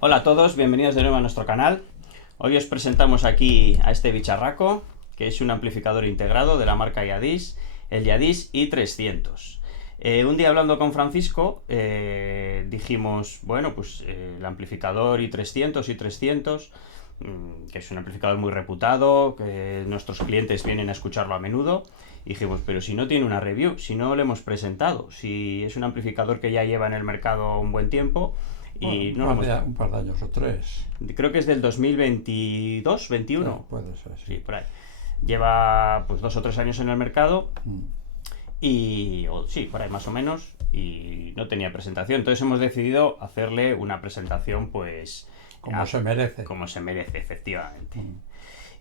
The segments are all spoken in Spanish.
Hola a todos, bienvenidos de nuevo a nuestro canal. Hoy os presentamos aquí a este bicharraco, que es un amplificador integrado de la marca Yadis, el Yadis i300. Un día hablando con Francisco, dijimos, bueno, pues el amplificador i300, que es un amplificador muy reputado, que nuestros clientes vienen a escucharlo a menudo, y dijimos, pero si no tiene una review, si no lo hemos presentado, si es un amplificador que ya lleva en el mercado un buen tiempo, Bueno, y no lo hemos... un par de años o tres. Creo que es del 2022, Sí, 21. puede ser, Sí, sí. por ahí. Lleva pues 2 o 3 años en el mercado sí, por ahí más o menos, y no tenía presentación. Entonces hemos decidido hacerle una presentación pues Como se merece. como se merece, efectivamente.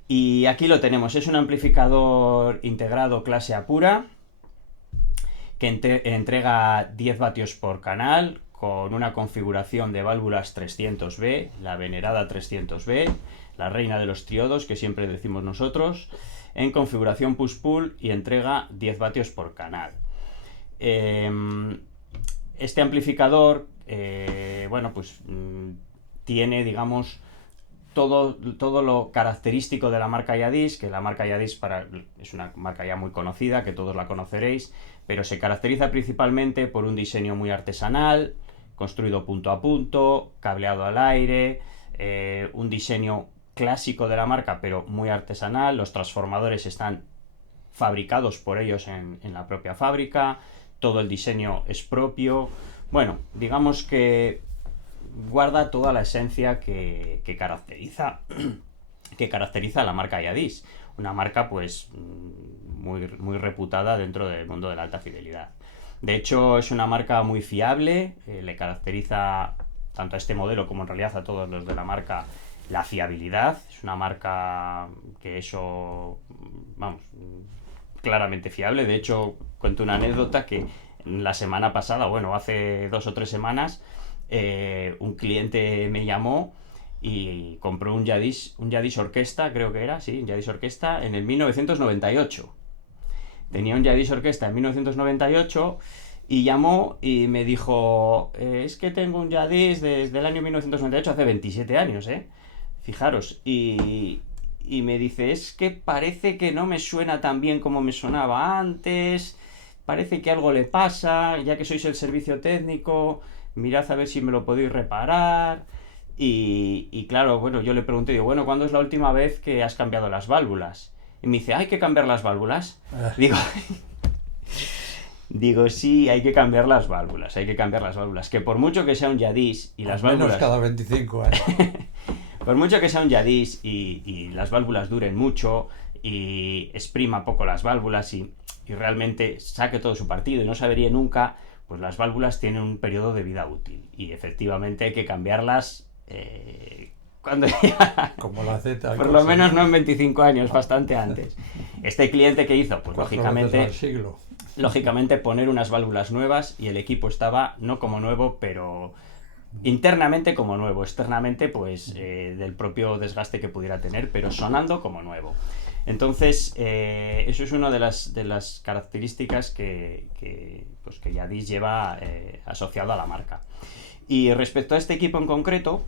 Y aquí lo tenemos, es un amplificador integrado clase A pura, que entrega 10 vatios por canal, con una configuración de válvulas 300B, la venerada 300B, la reina de los triodos, que siempre decimos nosotros, en configuración push-pull y entrega 10 vatios por canal. Este amplificador, bueno, pues tiene, digamos, todo lo característico de la marca Yadis, que la marca Yadis es una marca ya muy conocida, que todos la conoceréis, pero se caracteriza principalmente por un diseño muy artesanal, construido punto a punto, cableado al aire, un diseño clásico de la marca, pero muy artesanal. Los transformadores están fabricados por ellos en la propia fábrica, todo el diseño es propio. Bueno, digamos que guarda toda la esencia que caracteriza a la marca Yadis, una marca pues muy reputada dentro del mundo de la alta fidelidad. De hecho, es una marca muy fiable, le caracteriza tanto a este modelo como en realidad a todos los de la marca la fiabilidad. Es una marca que eso, vamos, claramente fiable. De hecho, cuento una anécdota que la semana pasada, bueno, hace 2 o 3 semanas, un cliente me llamó y compró un Yadis Orquesta, creo que era, sí, un Yadis Orquesta en el 1998. Tenía un Yadis Orquesta en 1998 y llamó y me dijo, es que tengo un Yadis desde el año 1998, hace 27 años, ¿eh? Fijaros, y me dice, es que parece que no me suena tan bien como me sonaba antes, parece que algo le pasa, ya que sois el servicio técnico, mirad a ver si me lo podéis reparar. Y claro, bueno, yo le pregunté, digo, bueno, ¿cuándo es la última vez que has cambiado las válvulas? Y me dice, ¿hay que cambiar las válvulas? Digo, digo, sí, hay que cambiar las válvulas, hay que cambiar las válvulas. Que por mucho que sea un Yadis y Al las menos válvulas... cada 25 años. Por mucho que sea un Yadis y las válvulas duren mucho y exprima poco las válvulas y realmente saque todo su partido y no se averíe nunca, pues las válvulas tienen un periodo de vida útil y efectivamente hay que cambiarlas cuando ya... Como la Z, Por que lo se menos no en 25 años, bastante antes. Este cliente que hizo, pues 4 veces al siglo. lógicamente poner unas válvulas nuevas y el equipo estaba no como nuevo, pero internamente como nuevo, externamente pues del propio desgaste que pudiera tener, pero sonando como nuevo. Entonces, eso es una de las características pues, que Yadis lleva asociado a la marca. Y respecto a este equipo en concreto,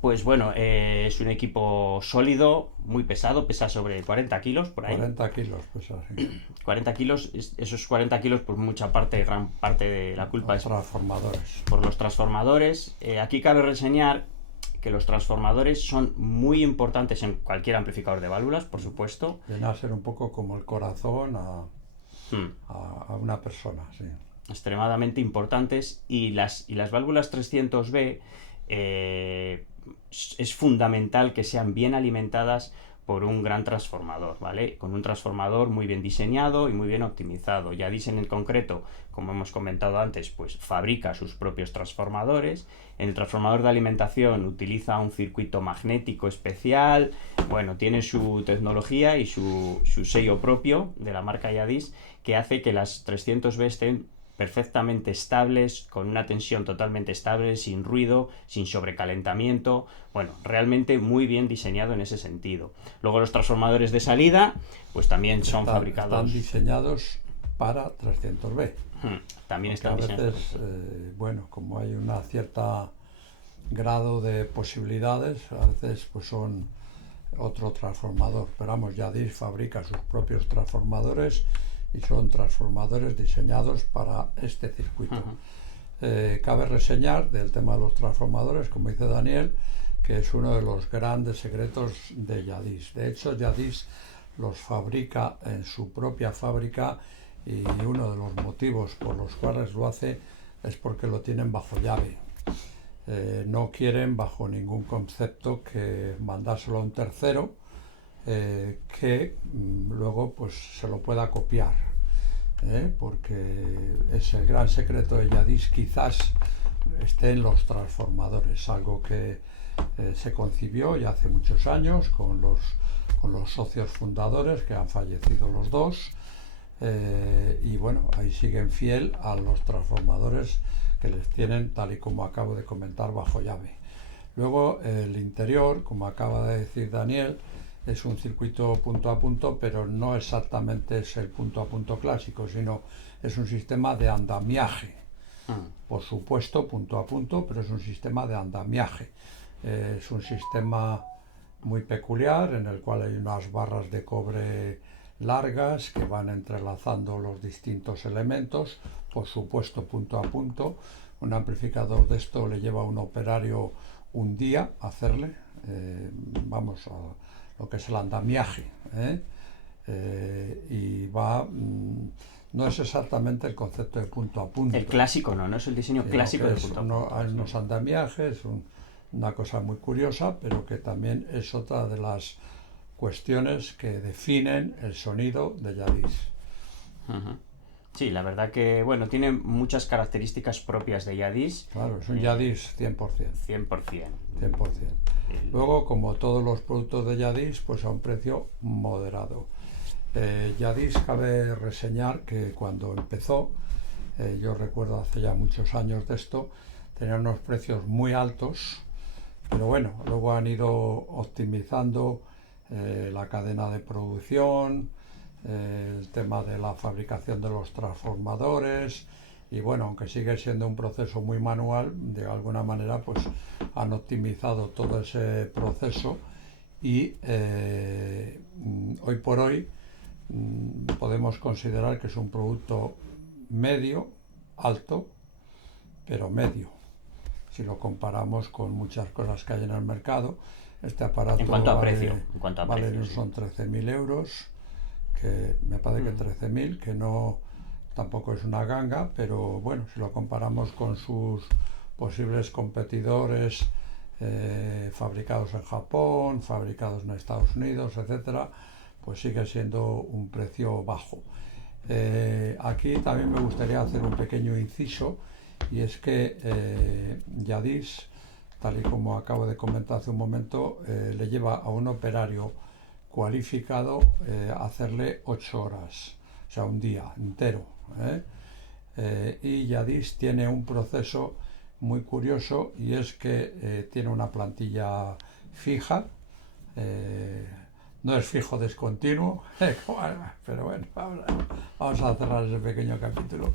pues bueno, es un equipo sólido, muy pesado, pesa sobre 40 kilos por ahí. 40 kilos, pues así. 40 kilos, esos 40 kilos, pues gran parte de la culpa Los es transformadores. por los transformadores. Aquí cabe reseñar que los transformadores son muy importantes en cualquier amplificador de válvulas, por supuesto. Viene a ser un poco como el corazón Hmm. a una persona, sí. Extremadamente importantes y las válvulas 300B es fundamental que sean bien alimentadas por un gran transformador, ¿vale? Con un transformador muy bien diseñado y muy bien optimizado. Yadis en el concreto, como hemos comentado antes, pues fabrica sus propios transformadores. En el transformador de alimentación utiliza un circuito magnético especial. Bueno, tiene su tecnología y su sello propio de la marca Yadis que hace que las 300B estén perfectamente estables, con una tensión totalmente estable, sin ruido, sin sobrecalentamiento. Bueno, realmente muy bien diseñado en ese sentido. Luego los transformadores de salida, pues también son fabricados... Están diseñados para 300B. También Porque están a diseñados... veces, bueno, como hay una cierta grado de posibilidades, a veces pues son otro transformador, pero vamos, Yadis fabrica sus propios transformadores y son transformadores diseñados para este circuito. Cabe reseñar del tema de los transformadores, como dice Daniel, que es uno de los grandes secretos de Yadis. De hecho, Yadis los fabrica en su propia fábrica y uno de los motivos por los cuales lo hace es porque lo tienen bajo llave. No quieren bajo ningún concepto que mandárselo a un tercero que luego pues se lo pueda copiar, porque es el gran secreto de Yadis, quizás esté en los transformadores, algo que se concibió ya hace muchos años con los socios fundadores, que han fallecido los dos, y bueno, ahí siguen fiel a los transformadores que les tienen, tal y como acabo de comentar, bajo llave. Luego el interior, como acaba de decir Daniel, es un circuito punto a punto, pero no exactamente es el punto a punto clásico, sino es un sistema de andamiaje. Por supuesto, punto a punto, pero es un sistema de andamiaje. Es un sistema muy peculiar en el cual hay unas barras de cobre largas que van entrelazando los distintos elementos, por supuesto punto a punto. Un amplificador de esto le lleva a un operario un día hacerle, vamos, a lo que es el andamiaje, y va, no es exactamente el concepto de punto a punto. El clásico no es el diseño clásico de punto a punto. Hay unos andamiajes, una cosa muy curiosa, pero que también es otra de las cuestiones que definen el sonido de Yadis. Sí, la verdad que, bueno, tiene muchas características propias de Yadis. Claro, es un Yadis 100%. 100%. Luego, como todos los productos de Yadis, pues a un precio moderado. Yadis, cabe reseñar que cuando empezó, yo recuerdo hace ya muchos años de esto, tenía unos precios muy altos, pero bueno, luego han ido optimizando la cadena de producción, el tema de la fabricación de los transformadores, y bueno, aunque sigue siendo un proceso muy manual, de alguna manera pues han optimizado todo ese proceso y hoy por hoy podemos considerar que es un producto medio, alto, pero medio. Si lo comparamos con muchas cosas que hay en el mercado, este aparato en cuanto a precio, son 13.000 euros, que me parece que 13.000, que no tampoco es una ganga, pero bueno, si lo comparamos con sus posibles competidores fabricados en Japón, fabricados en Estados Unidos, etcétera, pues sigue siendo un precio bajo. Aquí también me gustaría hacer un pequeño inciso, y es que Yadis, tal y como acabo de comentar hace un momento, le lleva a un operario cualificado hacerle 8 horas, o sea, un día entero. Y Yadis tiene un proceso muy curioso, y es que tiene una plantilla fija, no es fijo discontinuo, pero bueno, vamos a cerrar ese pequeño capítulo.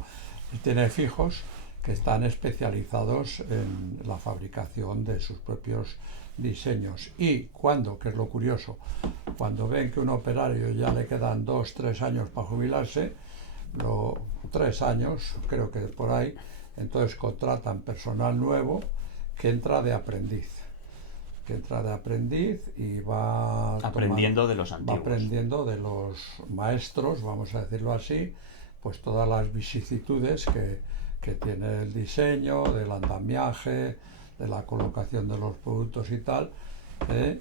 Tiene fijos que están especializados en la fabricación de sus propios diseños, y cuando, que es lo curioso, cuando ven que un operario ya le quedan 2-3 años para jubilarse, 3 años, creo que por ahí, entonces contratan personal nuevo que entra de aprendiz, y va aprendiendo de los antiguos, va aprendiendo de los maestros, vamos a decirlo así, pues todas las vicisitudes que tiene el diseño, del andamiaje, de la colocación de los productos y tal,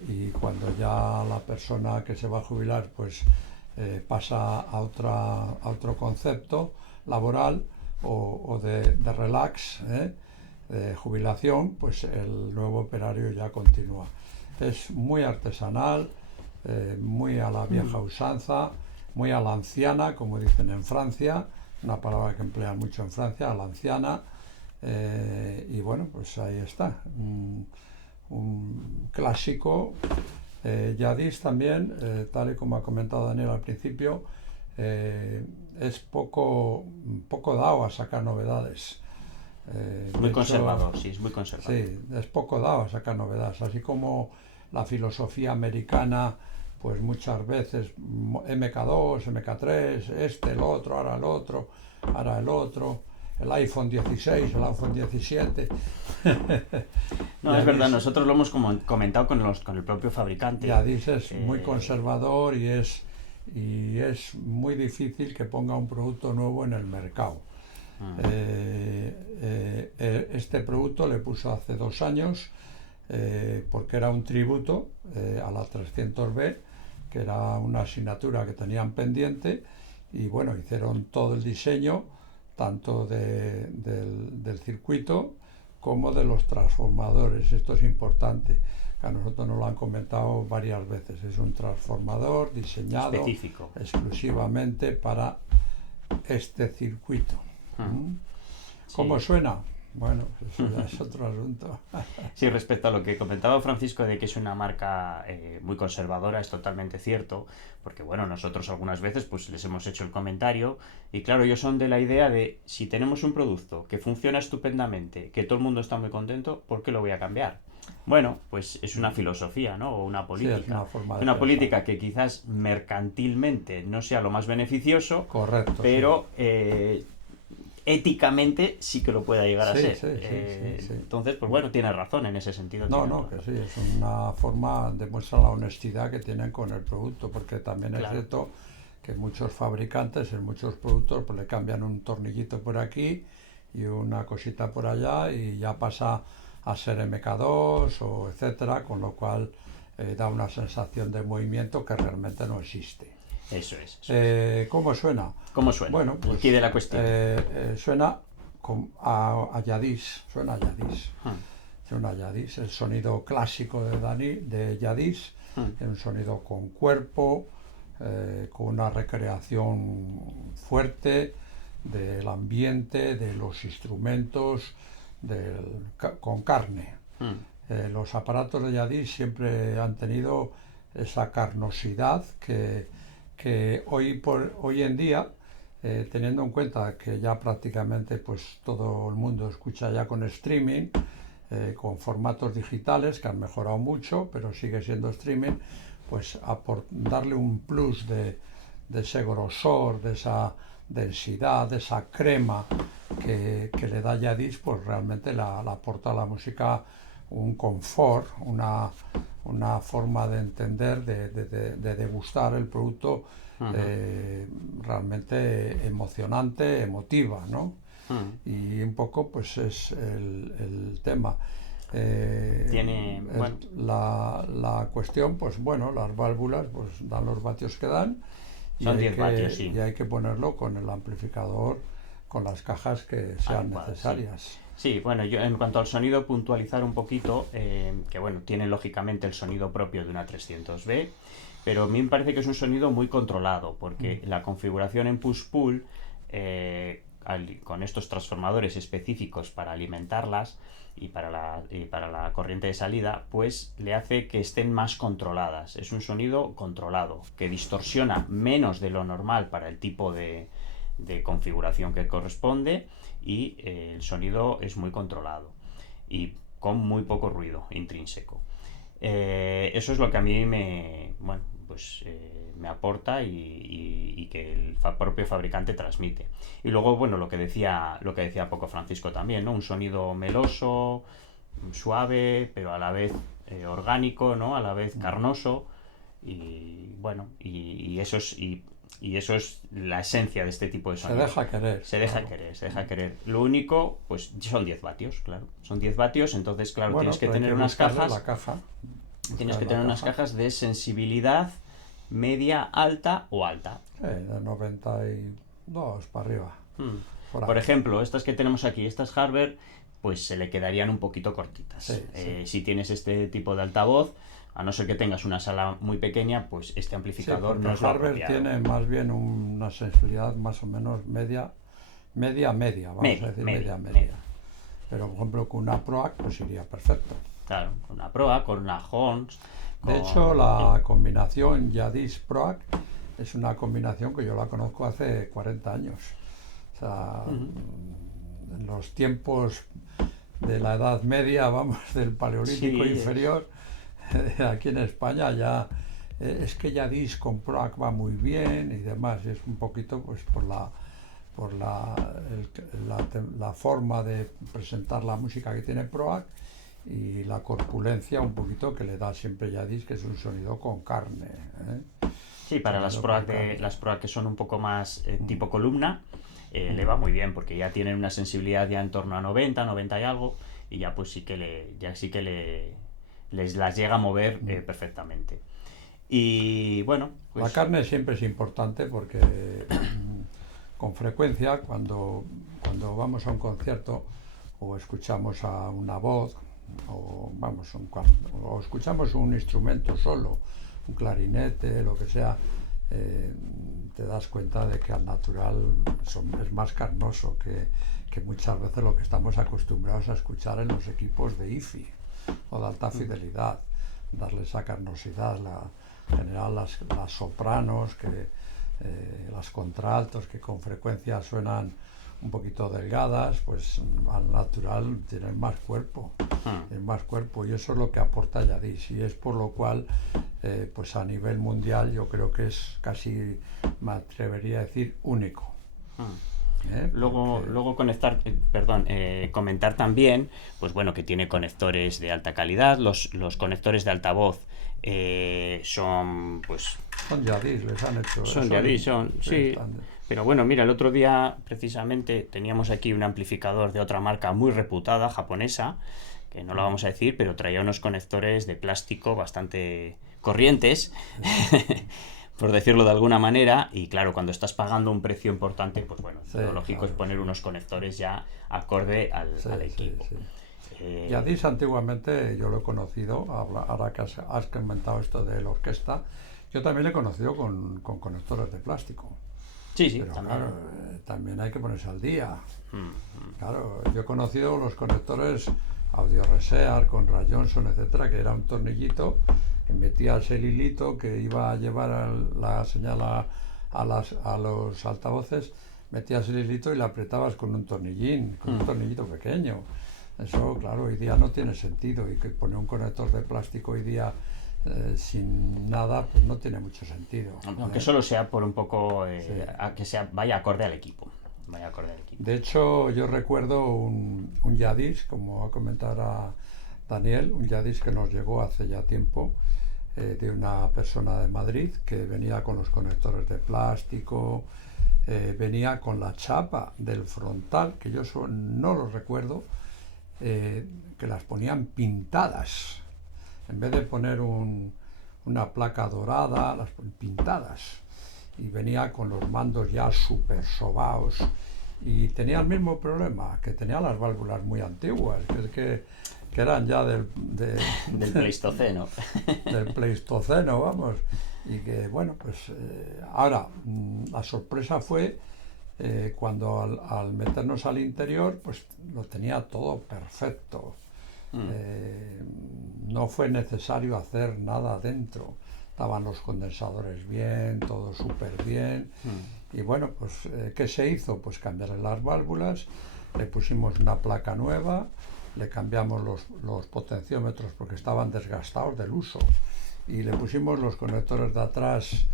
y cuando ya la persona que se va a jubilar pues pasa a otro concepto laboral o de relax, de jubilación, pues el nuevo operario ya continúa. Es muy artesanal, muy a la vieja usanza, muy a la anciana, como dicen en Francia, una palabra que emplean mucho en Francia, a la anciana, y bueno, pues ahí está, un clásico. Yadis también, tal y como ha comentado Daniel al principio, es poco dado a sacar novedades. Muy de conservador, hecho, sí, es muy conservador. sí, es poco dado a sacar novedades, así como la filosofía americana, pues muchas veces MK2, MK3, el otro, ahora el otro, ahora el otro, el iPhone 16, el iPhone 17. No, es verdad, Yadis, nosotros lo hemos comentado con el propio fabricante. Yadis es muy Eh, conservador y es muy difícil que ponga un producto nuevo en el mercado. Este producto le puso hace 2 años porque era un tributo a la 300B, que era una asignatura que tenían pendiente, y bueno, hicieron todo el diseño, tanto del circuito como de los transformadores. Esto es importante, a nosotros nos lo han comentado varias veces. Es un transformador diseñado específico. exclusivamente para este circuito. ¿Cómo Sí. suena? Bueno, eso ya es otro asunto. Sí, respecto a lo que comentaba Francisco de que es una marca muy conservadora, es totalmente cierto, porque bueno, nosotros algunas veces pues les hemos hecho el comentario y claro, ellos son de la idea de si tenemos un producto que funciona estupendamente, que todo el mundo está muy contento, ¿por qué lo voy a cambiar? Bueno, pues es una filosofía, ¿no? O una Sí, es política. una forma de Una pensar. política que quizás mercantilmente no sea lo más beneficioso, Correcto, sí. pero éticamente sí que lo pueda llegar a Sí, ser. sí, sí, sí, sí. Entonces, pues bueno, tiene razón en ese sentido. No, Tiene no, que razón. sí, es una forma, demuestra la honestidad que tienen con el producto, porque también es Claro. cierto que muchos fabricantes en muchos productos pues le cambian un tornillito por aquí y una cosita por allá y ya pasa a ser MK2 o etcétera, con lo cual da una sensación de movimiento que realmente no existe. Eso es. Eso es. ¿Cómo suena? ¿Cómo suena? Bueno, El pues quid de la cuestión. suena a Yadis, suena a Yadis. Hmm. Suena a Yadis, el sonido clásico de Yadis, es un sonido con cuerpo, con una recreación fuerte del ambiente, de los instrumentos, con carne. Los aparatos de Yadis siempre han tenido esa carnosidad que hoy en día, teniendo en cuenta que ya prácticamente pues todo el mundo escucha ya con streaming, con formatos digitales que han mejorado mucho, pero sigue siendo streaming, pues darle un plus de ese grosor, de esa densidad, de esa crema que le da Yadis, pues realmente la aporta a la música un confort, una forma de entender, de degustar el producto realmente emocionante, emotiva, ¿no? Y un poco pues es el tema. Tiene. Bueno. La cuestión, pues bueno, las válvulas pues dan los vatios que dan Son 10 vatios, sí. y hay que ponerlo con el amplificador, con las cajas que sean necesarias. Sí, bueno, yo en cuanto al sonido, puntualizar un poquito, que bueno, tiene lógicamente el sonido propio de una 300B, pero a mí me parece que es un sonido muy controlado, porque la configuración en push-pull, con estos transformadores específicos para alimentarlas y para la corriente de salida, pues le hace que estén más controladas. Es un sonido controlado, que distorsiona menos de lo normal para el tipo de configuración que corresponde, y el sonido es muy controlado y con muy poco ruido intrínseco. Eso es lo que a mí me aporta y que el propio fabricante transmite. Y luego, bueno, lo que decía poco Francisco también, ¿no? Un sonido meloso, suave, pero a la vez orgánico, ¿no? A la vez carnoso, y bueno, y eso es la esencia de este tipo de sonido. Se deja querer. Se deja querer. Lo único, pues son 10 vatios, claro. Son 10 vatios, entonces, claro, Bueno, tienes que hay tener unas cajas. La caja. Tienes que tener unas cajas de sensibilidad media, alta o alta. De 92 para arriba. Por ejemplo, estas que tenemos aquí, estas Harber, pues se le quedarían un poquito cortitas. Sí, sí. Si tienes este tipo de altavoz, a no ser que tengas una sala muy pequeña, pues este amplificador no es lo Harber apropiado. tiene más bien una sensibilidad más o menos media, vamos a decir media. Pero por ejemplo con una Proac pues iría perfecto. Claro, con una Proac, con una Horns. De hecho, la combinación Yadis Proac es una combinación que yo la conozco hace 40 años. O sea, en los tiempos de la Edad Media, vamos, del Paleolítico Sí, inferior, aquí en España ya es que Yadis con Proac va muy bien y demás, y es un poquito pues la forma de presentar la música que tiene Proac y la corpulencia un poquito que le da siempre Yadis, que es un sonido con carne, ¿eh? sí, para las Proac que son un poco más tipo columna, le va muy bien porque ya tienen una sensibilidad ya en torno a 90, 90 y algo, y ya pues sí que les las llega a mover perfectamente. Y bueno, La pues carne siempre es importante porque con frecuencia cuando vamos a un concierto o escuchamos a una voz o escuchamos un instrumento solo, un clarinete, lo que sea, te das cuenta de que al natural es más carnoso que muchas veces lo que estamos acostumbrados a escuchar en los equipos de IFI o de alta fidelidad, darle esa carnosidad, en general las sopranos, las contraltos que con frecuencia suenan un poquito delgadas, pues al natural tienen más cuerpo, y eso es lo que aporta Yadis, y es por lo cual pues a nivel mundial yo creo que es casi, me atrevería a decir, único. luego comentar también, pues bueno, que tiene conectores de alta calidad, los conectores de altavoz son pues Son Yadis, les han hecho. son Yadis, sí. Pero bueno, mira, el otro día precisamente teníamos aquí un amplificador de otra marca muy reputada, japonesa, que no lo vamos a decir, pero traía unos conectores de plástico bastante corrientes, por decirlo de alguna manera, y claro, cuando estás pagando un precio importante, pues bueno, lo lógico es poner unos conectores ya acorde al equipo. Yadis antiguamente yo lo he conocido, ahora que has comentado esto de la orquesta, yo también lo he conocido con conectores de plástico. Sí, pero también. Claro, también hay que ponerse al día. Claro, yo he conocido los conectores Audio Resear con Ray Johnson, etcétera, que era un tornillito que metías el hilito que iba a llevar la señal a los altavoces, metías el hilito y la apretabas con un tornillín, con un tornillito pequeño. Eso, claro, hoy día no tiene sentido, y que poner un conector de plástico hoy día sin nada, pues no tiene mucho sentido. Aunque solo sea por un poco a que vaya acorde al equipo. De hecho, yo recuerdo un Yadis, como ha comentado ahora Daniel, un Yadis que nos llegó hace ya tiempo, de una persona de Madrid que venía con los conectores de plástico, venía con la chapa del frontal, que yo no lo recuerdo, que las ponían pintadas. En vez de poner una placa dorada, las pintadas. Y venía con los mandos ya súper sobaos. Y tenía el mismo problema, que tenía las válvulas muy antiguas, que eran ya del Pleistoceno. Del Pleistoceno, vamos. Y que, bueno, pues ahora, la sorpresa fue cuando al meternos al interior, pues lo tenía todo perfecto. No fue necesario hacer nada dentro, estaban los condensadores bien, todo súper bien. Y bueno, pues ¿qué se hizo? Pues cambiarle las válvulas, le pusimos una placa nueva, le cambiamos los potenciómetros porque estaban desgastados del uso, y le pusimos los conectores de atrás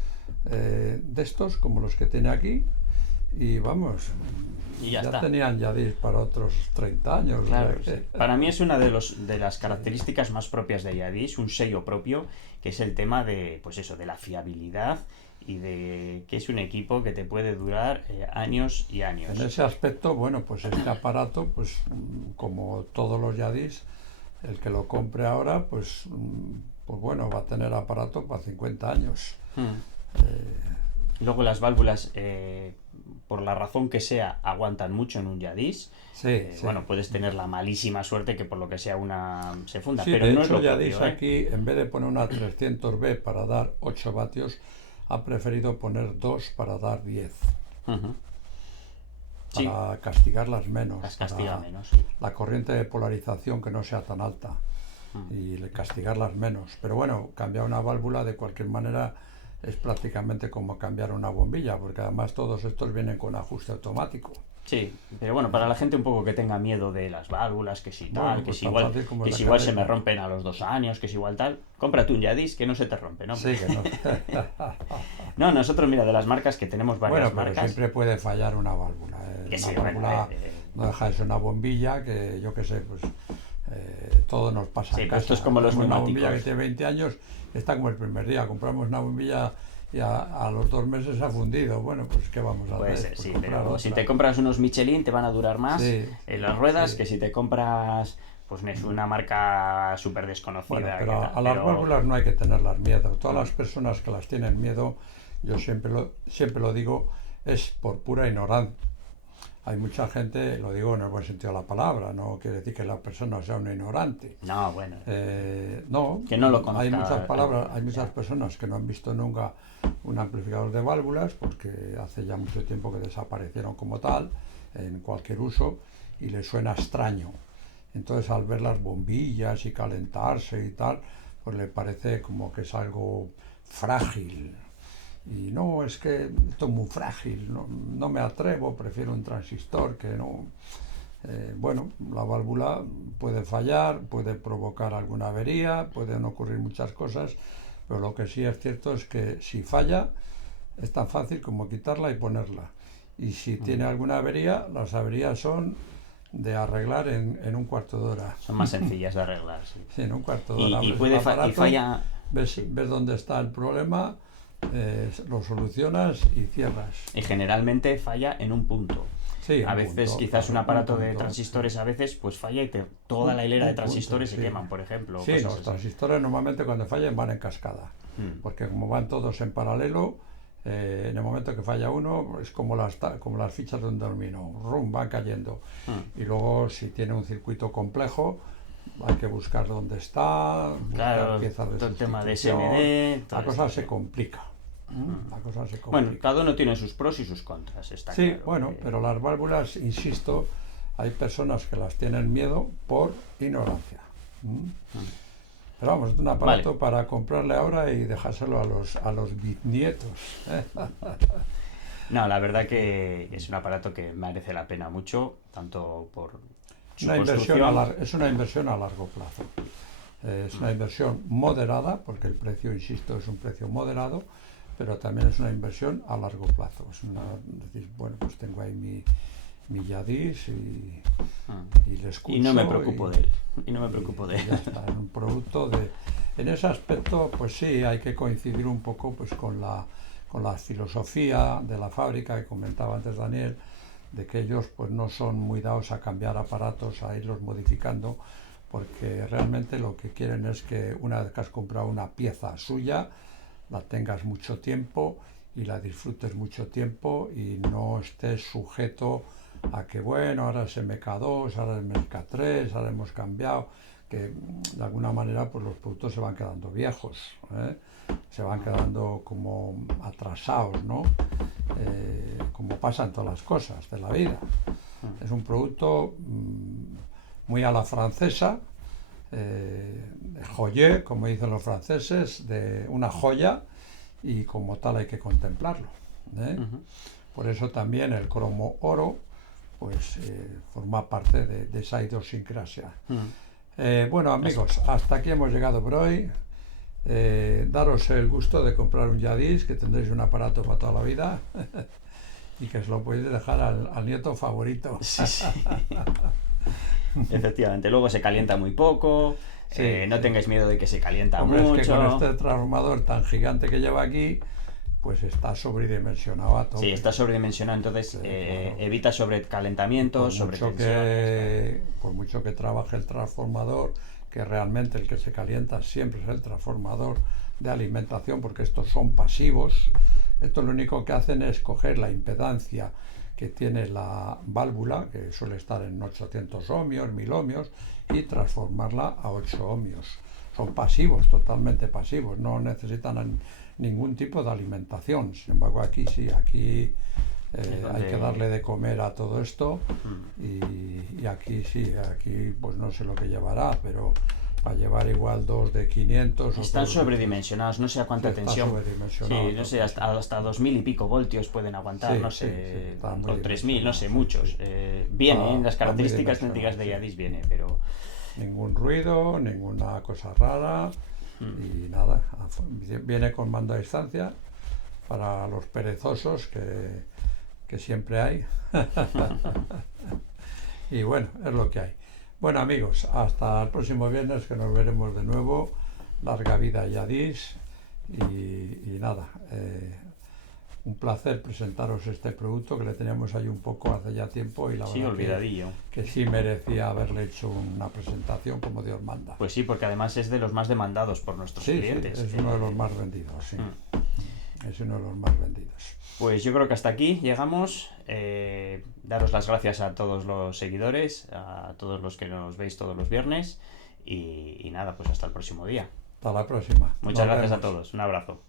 de estos como los que tiene aquí, y vamos, y ya tenían Yadis para otros 30 años. Claro, sí. Para mí es una de las características más propias de Yadis, un sello propio, que es el tema de, pues eso, de la fiabilidad y de que es un equipo que te puede durar años y años. En ese aspecto, bueno, pues este aparato, pues como todos los Yadis, el que lo compre ahora, pues bueno, va a tener aparato para 50 años. Luego las válvulas, por la razón que sea, aguantan mucho en un Yadis. Sí. Bueno, puedes tener la malísima suerte que por lo que sea una se funda, sí, pero de no hecho, es lo Yadis propio, aquí, en vez de poner una 300B para dar 8 vatios, ha preferido poner 2 para dar 10. Para castigarlas menos. Las castiga menos. La corriente de polarización que no sea tan alta. Y castigarlas menos. Pero bueno, cambiar una válvula de cualquier manera es prácticamente como cambiar una bombilla, porque además todos estos vienen con ajuste automático. Sí, pero bueno, para la gente un poco que tenga miedo de las válvulas, que si tal, Bueno, que pues si tan igual, fácil como que la si igual se cadena. me rompen a los 2 años, que si igual tal, cómprate un Yadis que no se te rompe, ¿no? Sí, que no. No, nosotros, mira, de las marcas que tenemos varias Bueno, pero marcas, siempre puede fallar una válvula. que Una sí, bueno, válvula no deja de ser una bombilla que yo qué sé, pues todo nos pasa sí, en pero esto casa. es como los Tenemos una bombilla que neumáticos. tiene 20 años, está como el primer día. Compramos una bombilla y a los 2 meses se ha fundido. Bueno, pues ¿qué vamos a Puede hacer? ser, Pues sí, comprar pero si otra. te compras unos Michelin te van a durar más Sí, en las ruedas sí. que si te compras, pues es una marca súper Bueno, desconocida, que pero tal, a las pero... válvulas no hay que tenerlas miedo. Todas mm, las personas que las tienen miedo, yo siempre lo digo, es por pura ignorancia. Hay mucha gente, lo digo en el buen sentido de la palabra, no quiere decir que la persona sea una ignorante. no, bueno, No, que no lo hay muchas conozca, palabras, hay muchas ya. personas que no han visto nunca un amplificador de válvulas porque hace ya mucho tiempo que desaparecieron como tal en cualquier uso y les suena extraño. Entonces al ver las bombillas y calentarse y tal, pues le parece como que es algo frágil. Y no, es que esto es muy frágil, no me atrevo, prefiero un transistor que no. Bueno, la válvula puede fallar, puede provocar alguna avería, pueden ocurrir muchas cosas, pero lo que sí es cierto es que si falla, es tan fácil como quitarla y ponerla. Y si tiene alguna avería, las averías son de arreglar en un cuarto de hora. Son más sencillas de arreglar, sí. Sí, en un cuarto de hora Y abres el puede y aparato, falla, ves, sí. ves dónde está el problema, lo solucionas y cierras. Y generalmente falla en un punto. Sí, A un veces punto, quizás claro, un un aparato de punto. transistores a veces pues falla y toda la hilera de Un punto, transistores se sí. queman, por ejemplo, Sí, cosas los así. transistores normalmente cuando fallan van en cascada, Mm, porque como van todos en paralelo, en el momento que falla uno es como las fichas de un dominó, rum, van cayendo. mm. Y luego si tiene un circuito complejo, hay que buscar dónde está, buscar Claro, piezas de todo el tema de sustitución, SMD, todo la cosa esto, se sí. complica. Mm. La cosa se Bueno, complica. cada uno tiene sus pros y sus contras, está Sí, claro. bueno, pero las válvulas, insisto, hay personas que las tienen miedo por ignorancia. Pero vamos, es un Vale, aparato para comprarle ahora y dejárselo a los bisnietos. no, la verdad que es un aparato que merece la pena mucho, tanto por su construcción. Es una inversión a largo plazo. Es una inversión moderada, porque el precio, insisto, es un precio moderado, pero también es una inversión a largo plazo. Decir, bueno, pues tengo ahí mi Yadis y le escucho. Y no me preocupo de él. Y no me preocupo de y ya él. está, es un producto de... En ese aspecto, pues sí, hay que coincidir un poco pues con la filosofía de la fábrica que comentaba antes Daniel, de que ellos pues no son muy dados a cambiar aparatos, a irlos modificando, porque realmente lo que quieren es que una vez que has comprado una pieza suya, la tengas mucho tiempo y la disfrutes mucho tiempo y no estés sujeto a que bueno, ahora es MK2, ahora es MK3, ahora hemos cambiado, que de alguna manera pues los productos se van quedando viejos, ¿eh? Se van quedando como atrasados, ¿no? Como pasa en todas las cosas de la vida. Es un producto muy a la francesa, joyeux, como dicen los franceses, de una joya, y como tal hay que contemplarlo, ¿eh? Por eso también el cromo oro pues forma parte de esa idiosincrasia. Bueno amigos, hasta aquí hemos llegado por hoy. Daros el gusto de comprar un Yadis, que tendréis un aparato para toda la vida y que os lo podéis dejar al nieto favorito. Sí, sí. Efectivamente, luego se calienta muy poco, Sí, no sí. tengáis miedo de que se calienta Hombre, mucho. es que con este transformador tan gigante que lleva aquí, pues está sobredimensionado a tope. Sí, está sobredimensionado, entonces Sí, claro. evita sobrecalentamientos, sobretensiones. Por mucho que trabaje el transformador, que realmente el que se calienta siempre es el transformador de alimentación, porque estos son pasivos. Estos lo único que hacen es coger la impedancia que tiene la válvula, que suele estar en 800 ohmios, 1000 ohmios, y transformarla a 8 ohmios. Son pasivos, totalmente pasivos, no necesitan ningún tipo de alimentación. Sin embargo, aquí sí, aquí hay que darle de comer a todo esto, y aquí sí, aquí pues no sé lo que llevará, pero para llevar igual dos de 500. Están otros de sobredimensionados, no sé a cuánta Está tensión. sobredimensionado Sí, no sé, todo, hasta 2000 y pico voltios pueden aguantar, sí, no sí, sé, sí, está muy o 3000, no sé, dimensionado, muchos. sí. Viene, en las Está muy características dimensionado, técnicas de sí. Yadis viene, pero Ningún ruido, ninguna cosa rara y nada. Viene con mando a distancia para los perezosos que siempre hay. Y bueno, es lo que hay. Bueno amigos, hasta el próximo viernes que nos veremos de nuevo. Larga vida Yadis y nada, un placer presentaros este producto que le teníamos ahí un poco hace ya tiempo y la sí, verdad olvidadillo. que sí merecía haberle hecho una presentación como Dios manda. Pues sí, porque además es de los más demandados por nuestros Sí, clientes. sí, es uno de los más vendidos, sí. Es uno de los más vendidos. Pues yo creo que hasta aquí llegamos. Daros las gracias a todos los seguidores, a todos los que nos veis todos los viernes. Y nada, pues hasta el próximo día. Hasta la próxima. Muchas Nos gracias a vemos. todos. Un abrazo.